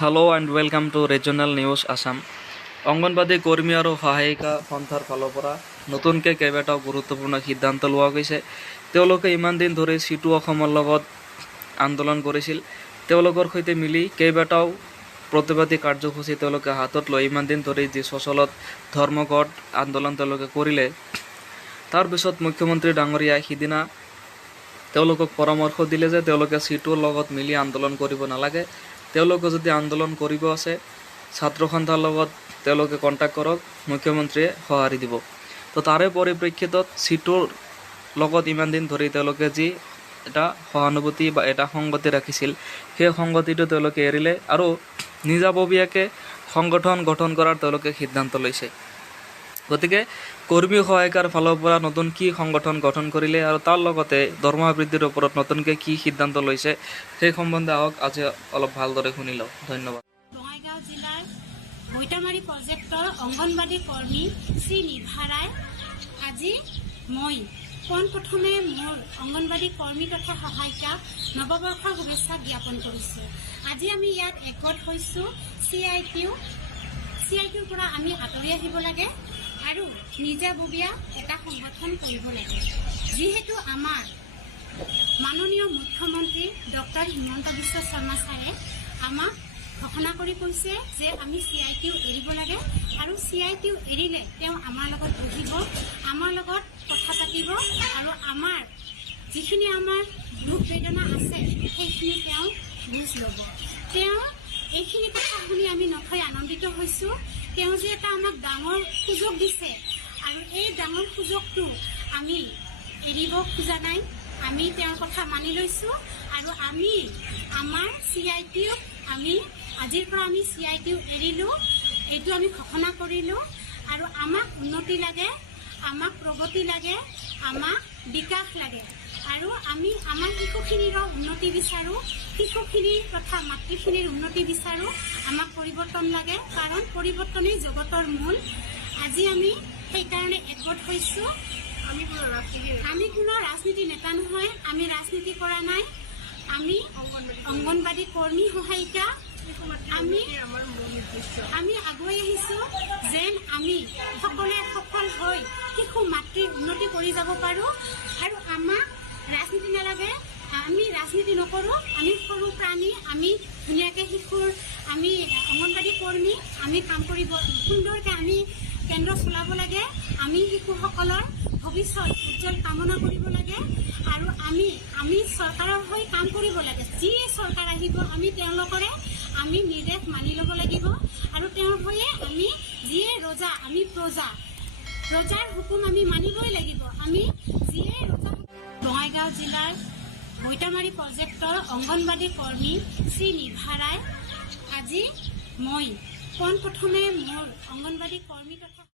Hello' and welcome to regional news Assam. Anganwadi কৰ্মী আৰু সহায়িকা সন্থাৰ ফালৰ পৰা নতুনকৈ কেইবাটাও গুৰুত্বপূৰ্ণ সিদ্ধান্ত লোৱা গৈছে। তেওঁলোকে ইমান দিন ধৰি চিটু অসমৰ লগত আন্দোলন কৰিছিল। তেওঁলোকৰ সৈতে মিলি কেইবাটাও প্ৰতিবাদী কাৰ্যসূচী তেওঁলোকে হাতত লৈ ইমান দিন ধৰি যি সচলত ধৰ্মঘট আন্দোলন তেওঁলোকে কৰিলে, তাৰপিছত মুখ্যমন্ত্ৰী ডাঙৰীয়াই সিদিনা তেওঁলোকক পৰামৰ্শ দিলে যে তেওঁলোকে চিটুৰ লগত মিলি আন্দোলন কৰিব নালাগে। তেওঁলোকে যদি আন্দোলন কৰিব আছে ছাত্ৰ সন্থাৰ লগত তেওঁলোকে কণ্টেক্ট কৰক, মুখ্যমন্ত্ৰীয়ে সঁহাৰি দিব। তো তাৰে পৰিপ্ৰেক্ষিতত চিটুৰ লগত ইমান দিন ধৰি তেওঁলোকে যি এটা সহানুভূতি বা এটা সংগতি ৰাখিছিল, সেই সংগতিটো তেওঁলোকে এৰিলে আৰু নিজাববীয়াকৈ সংগঠন গঠন কৰাৰ তেওঁলোকে সিদ্ধান্ত লৈছে। গতিকে কৰ্মী সহায়িকাৰ ফালৰ পৰা নতুন কি সংগঠন গঠন কৰিলে আৰু তাৰ লগতে দৰমহা বৃদ্ধিৰ ওপৰত নতুনকৈ কি সিদ্ধান্ত লৈছে সেই সম্বন্ধে আহক আজি অলপ ভালদৰে শুনি লওঁ। ধন্যবাদ। বঙাইগাঁও জিলাৰ বৈতামাৰী প্ৰজেক্টৰ অংগনবাদী কৰ্মী শ্ৰী নিভাৰাই আজি মই পোনপ্ৰথমে মোৰ অংগনবাদী কৰ্মী তথা সহায়িকা নৱবৰ্ষৰ শুভেচ্ছা জ্ঞাপন কৰিছোঁ। আজি আমি ইয়াত একগোট হৈছোঁ। CITUৰ পৰা আমি আঁতৰি আহিব লাগে আৰু নিজাববীয়া এটা সংগঠন কৰিব লাগে। যিহেতু আমাৰ মাননীয় মুখ্যমন্ত্ৰী ডক্টৰ হিমন্ত বিশ্ব শৰ্মা ছাৰে আমাক ঘোষণা কৰি কৈছে যে আমি CITU এৰিব লাগে আৰু CITU এৰিলে তেওঁ আমাৰ লগত বহিব, আমাৰ লগত কথা পাতিব আৰু আমাৰ যিখিনি আমাৰ দুখ বেদনা আছে সেইখিনি তেওঁ বুজ ল'ব। তেওঁ এইখিনি কথা শুনি আমি নথৈ আনন্দিত হৈছোঁ। তেওঁ যে এটা আমাক ডাঙৰ সুযোগ দিছে আৰু এই ডাঙৰ সুযোগটো আমি এৰিব খোজা নাই। আমি তেওঁৰ কথা মানি লৈছোঁ আৰু আমি আমাৰ CITU আমি আজিৰ পৰা আমি CITU এৰিলোঁ, এইটো আমি ঘোষণা কৰিলোঁ। আৰু আমাক উন্নতি লাগে, আমাক প্ৰগতি লাগে, আমাক বিকাশ লাগে আৰু আমি আমাৰ শিশুখিনিৰো উন্নতি বিচাৰোঁ, শিশুখিনিৰ তথা মাতৃখিনিৰ উন্নতি বিচাৰোঁ। আমাক পৰিৱৰ্তন লাগে কাৰণ পৰিৱৰ্তনেই জগতৰ মূল। আজি আমি সেইকাৰণে একগোট হৈছোঁ। আমি কোনো ৰাজনীতি নেতা নহয়, আমি ৰাজনীতি কৰা নাই। আমি অংগনবাদী কৰ্মী সহায়িকা আমি আগুৱাই আহিছোঁ যেন আমি সকলোৱে সফল হৈ শিশু মাতৃৰ উন্নতি কৰি যাব পাৰোঁ। আৰু আমাক ৰাজনীতি নালাগে, আমি ৰাজনীতি নকৰোঁ, আমি সৰু প্ৰাণী, আমি ধুনীয়াকৈ শিশুৰ আমি অংগনবাদী কৰ্মী, আমি কাম কৰিব সুন্দৰকৈ আমি কেন্দ্ৰ চলাব লাগে। আমি শিশুসকলৰ ভৱিষ্যত উজ্জ্বল কামনা কৰিব লাগে আৰু আমি চৰকাৰৰ হৈ কাম কৰিব লাগে। যিয়ে চৰকাৰ আহিব আমি তেওঁলোকৰে আমি নিৰ্দেশ মানি ল'ব লাগিব আৰু তেওঁৰ হৈয়ে আমি যিয়ে ৰজা আমি প্ৰজাৰ হুকুম আমি মানিবই লাগিব। আমি যিয়ে ৰজা। বঙাইগাঁও জিলাৰ বৈতামাৰী প্ৰজেক্টৰ অংগনবাদী কৰ্মী শ্ৰী নিভাৰাই আজি মই পোনপ্ৰথমে মোৰ অংগনবাদী কৰ্মী তথা